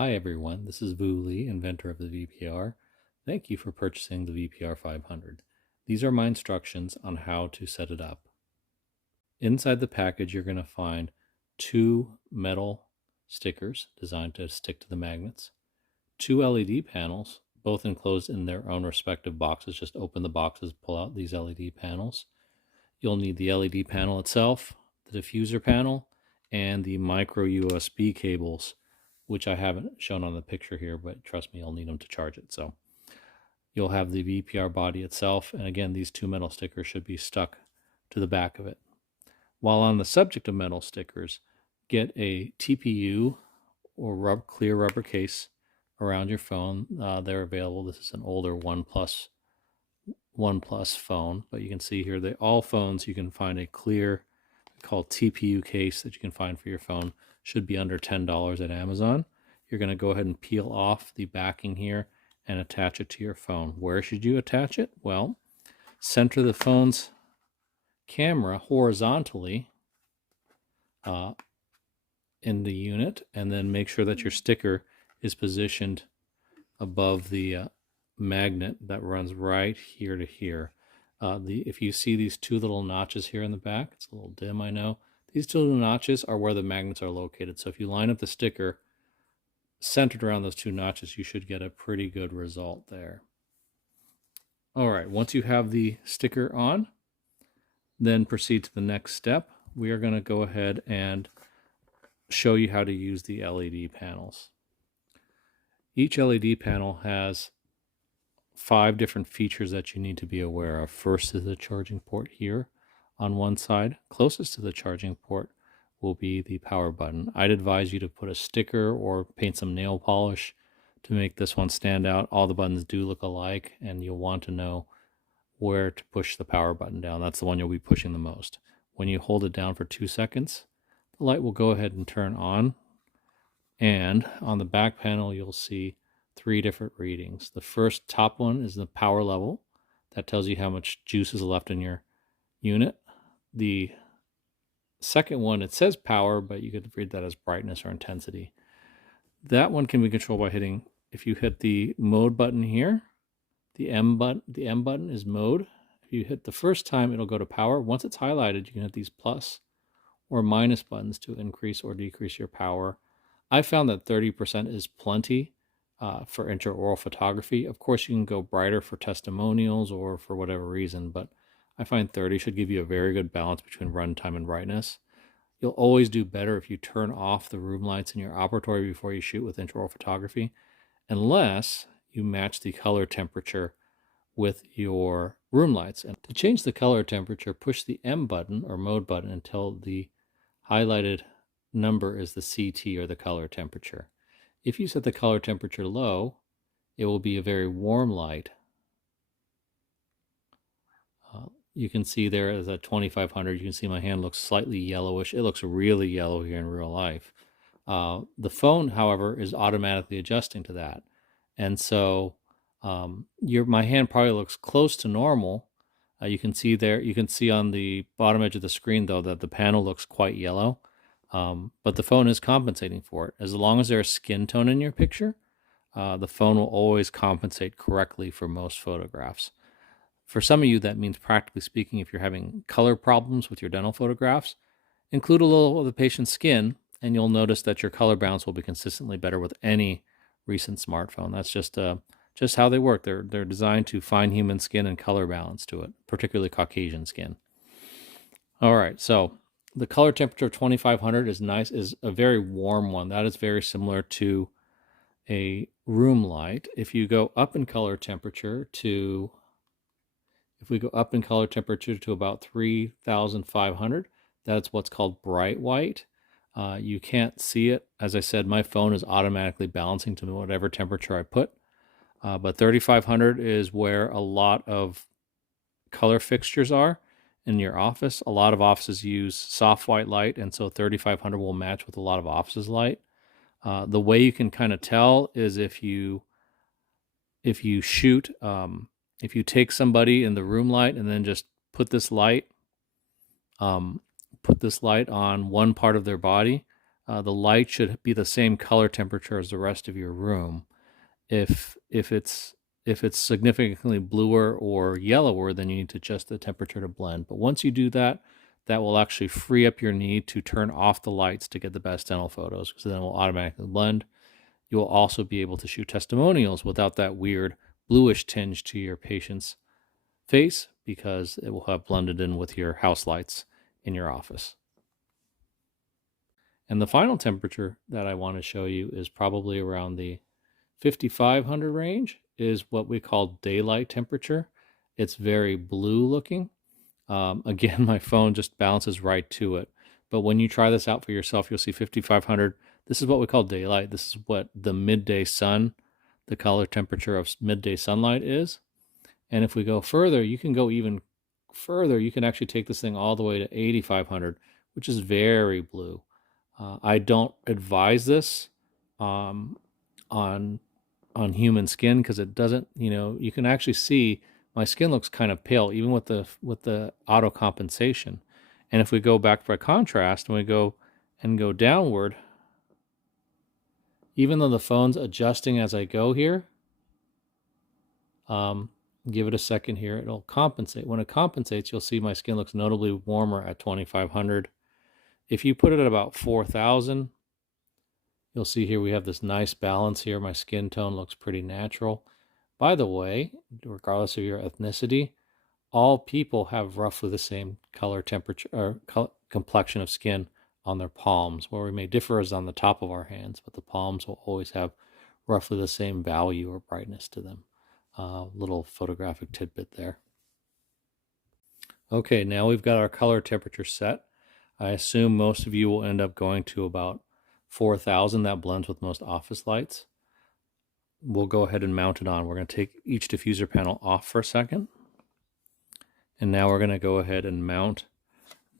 Hi everyone, this is Vu Lee, inventor of the VPR. Thank you for purchasing the VPR 500. These are my instructions on how to set it up. Inside the package, you're going to find two metal stickers designed to stick to the magnets, two LED panels, both enclosed in their own respective boxes. Just open the boxes, pull out these LED panels. You'll need the LED panel itself, the diffuser panel, and the micro USB cables, which I haven't shown on the picture here, but trust me, you'll need them to charge it. So you'll have the VPR body itself, and again, these two metal stickers should be stuck to the back of it. While on the subject of metal stickers, get a TPU or clear rubber case around your phone. They're available. This is an older OnePlus phone, but you can see here that all phones you can find a clear called TPU case that you can find for your phone. Should be under $10 at Amazon. You're going to go ahead and peel off the backing here and attach it to your phone. Where should you attach it? Well, center the phone's camera horizontally in the unit, and then make sure that your sticker is positioned above the magnet that runs right here to here. If you see these two little notches here in the back, it's a little dim, I know. These two little notches are where the magnets are located. So if you line up the sticker centered around those two notches, you should get a pretty good result there. All right, once you have the sticker on, then proceed to the next step. We are going to go ahead and show you how to use the LED panels. Each LED panel has 5 different features that you need to be aware of. First is the charging port here on one side. Closest to the charging port will be the power button. I'd advise you to put a sticker or paint some nail polish to make this one stand out. All the buttons do look alike, and you'll want to know where to push the power button down. That's the one you'll be pushing the most. When you hold it down for 2 seconds, the light will go ahead and turn on, and on the back panel you'll see 3 different readings. The first top one is the power level. That tells you how much juice is left in your unit. The second one, it says power, but you could read that as brightness or intensity. That one can be controlled by hitting, if you hit the mode button here, the M button is mode. If you hit the first time, it'll go to power. Once it's highlighted, you can hit these plus or minus buttons to increase or decrease your power. I found that 30% is plenty for intraoral photography. Of course, you can go brighter for testimonials or for whatever reason, but I find 30 should give you a very good balance between runtime and brightness. You'll always do better if you turn off the room lights in your operatory before you shoot with intraoral photography, unless you match the color temperature with your room lights. And to change the color temperature, push the M button or mode button until the highlighted number is the CT or the color temperature. If you set the color temperature low, it will be a very warm light. You can see there is at 2500, you can see my hand looks slightly yellowish. It looks really yellow here in real life. The phone, however, is automatically adjusting to that. And so my hand probably looks close to normal. You can see on the bottom edge of the screen, though, that the panel looks quite yellow. But the phone is compensating for it. As long as there's skin tone in your picture, the phone will always compensate correctly for most photographs. For some of you, that means, practically speaking, if you're having color problems with your dental photographs, include a little of the patient's skin, and you'll notice that your color balance will be consistently better with any recent smartphone. That's just how they work. They're designed to find human skin and color balance to it, particularly Caucasian skin. All right, so the color temperature of 2500 is a very warm one. That is very similar to a room light. If we go up in color temperature to about 3500, that's what's called bright white. You can't see it. As I said, my phone is automatically balancing to whatever temperature I put. But 3500 is where a lot of color fixtures are in your office. A lot of offices use soft white light, and so 3500 will match with a lot of offices' light. The way you can kind of tell is if you shoot, if you take somebody in the room light and then just put this light on one part of their body, the light should be the same color temperature as the rest of your room. If it's significantly bluer or yellower, then you need to adjust the temperature to blend. But once you do that, that will actually free up your need to turn off the lights to get the best dental photos, because then it will automatically blend. You will also be able to shoot testimonials without that weird bluish tinge to your patient's face, because it will have blended in with your house lights in your office. And the final temperature that I want to show you is probably around the 5500 range, is what we call daylight temperature. It's very blue looking. Again, my phone just bounces right to it. But when you try this out for yourself, you'll see 5500. This is what we call daylight. This is what the midday sun, the color temperature of midday sunlight is. And if we go further, you can go even further. You can actually take this thing all the way to 8500, which is very blue. I don't advise this on human skin, because it doesn't, you can actually see my skin looks kind of pale even with the auto compensation. And if we go back by contrast and we go downward, even though the phone's adjusting as I go here, give it a second here, it'll compensate. When it compensates, you'll see my skin looks notably warmer at 2500. If you put it at about 4000, you'll see here we have this nice balance here. My skin tone looks pretty natural. By the way, regardless of your ethnicity, all people have roughly the same color temperature or complexion of skin on their palms. Where we may differ is on the top of our hands, but the palms will always have roughly the same value or brightness to them. Little photographic tidbit there. Okay, now we've got our color temperature set. I assume most of you will end up going to about 4000. That blends with most office lights. We'll go ahead and mount it on. We're going to take each diffuser panel off for a second. And now we're going to go ahead and mount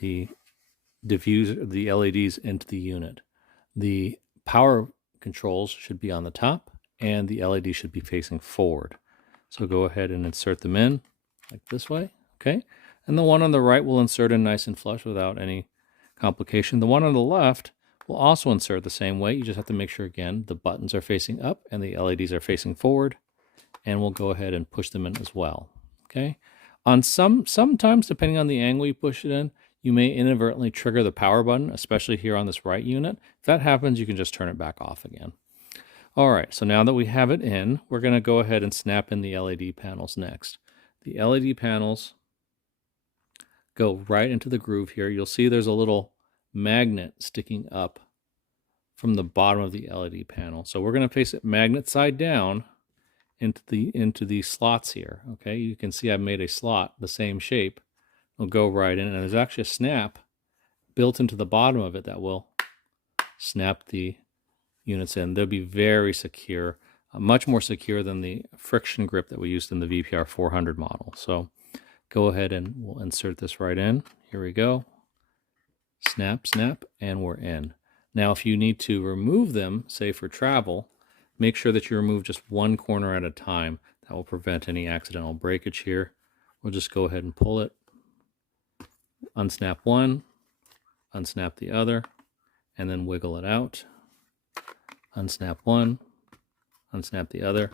the LEDs into the unit. The power controls should be on the top, and the LED should be facing forward. So go ahead and insert them in like this way, okay? And the one on the right will insert in nice and flush without any complication. The one on the left will also insert the same way. You just have to make sure, again, the buttons are facing up and the LEDs are facing forward, and we'll go ahead and push them in as well, okay? Sometimes, depending on the angle you push it in, you may inadvertently trigger the power button, especially here on this right unit. If that happens, you can just turn it back off again. All right, so now that we have it in, we're going to go ahead and snap in the LED panels next. The LED panels go right into the groove here. You'll see there's a little magnet sticking up from the bottom of the LED panel. So we're going to place it magnet side down into the slots here. Okay, you can see I've made a slot the same shape. It'll go right in, and there's actually a snap built into the bottom of it that will snap the units in. They'll be very secure, much more secure than the friction grip that we used in the VPR 400 model. So go ahead and we'll insert this right in. Here we go. Snap, snap, and we're in. Now, if you need to remove them, say for travel, make sure that you remove just one corner at a time. That will prevent any accidental breakage here. We'll just go ahead and pull it. Unsnap one, unsnap the other, and then wiggle it out. Unsnap one, unsnap the other,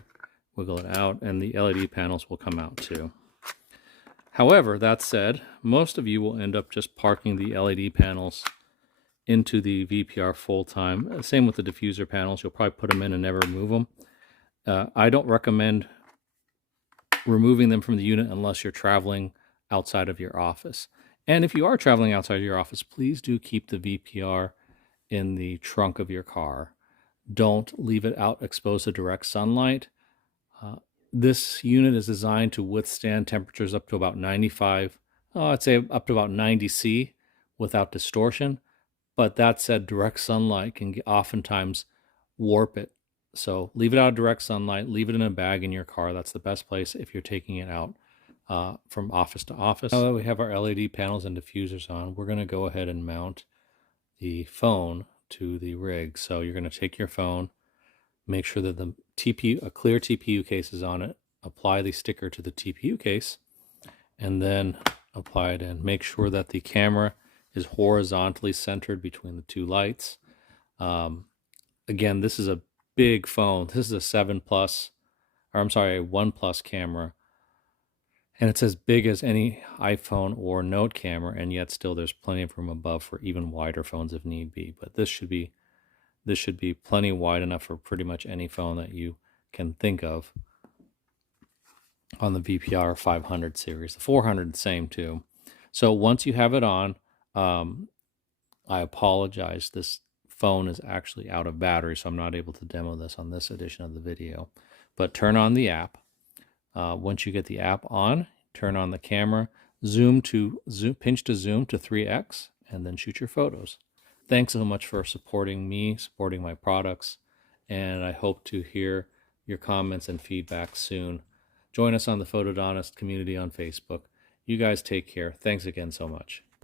wiggle it out, and the LED panels will come out too. However, that said, most of you will end up just parking the LED panels into the VPR full-time. Same with the diffuser panels. You'll probably put them in and never remove them. I don't recommend removing them from the unit unless you're traveling outside of your office. And if you are traveling outside of your office, please do keep the VPR in the trunk of your car. Don't leave it out exposed to direct sunlight. This unit is designed to withstand temperatures up to about 95, I'd say up to about 90 C without distortion. But that said, direct sunlight can oftentimes warp it. So leave it out of direct sunlight, leave it in a bag in your car. That's the best place if you're taking it out from office to office. Now that we have our LED panels and diffusers on, we're going to go ahead and mount the phone to the rig. So you're going to take your phone, make sure that the TPU, a clear TPU case is on it, apply the sticker to the TPU case, and then apply it in. Make sure that the camera is horizontally centered between the two lights. Again, this is a big phone. This is a 7 Plus, or I'm sorry, a 1 Plus camera. And it's as big as any iPhone or Note camera, and yet still there's plenty of room above for even wider phones if need be. But this should be plenty wide enough for pretty much any phone that you can think of on the VPR 500 series. The 400, same too. So once you have it on, I apologize. This phone is actually out of battery, so I'm not able to demo this on this edition of the video. But turn on the app. Once you get the app on, turn on the camera, pinch to zoom to 3x, and then shoot your photos. Thanks so much for supporting me, supporting my products, and I hope to hear your comments and feedback soon. Join us on the Photodontist community on Facebook. You guys take care. Thanks again so much.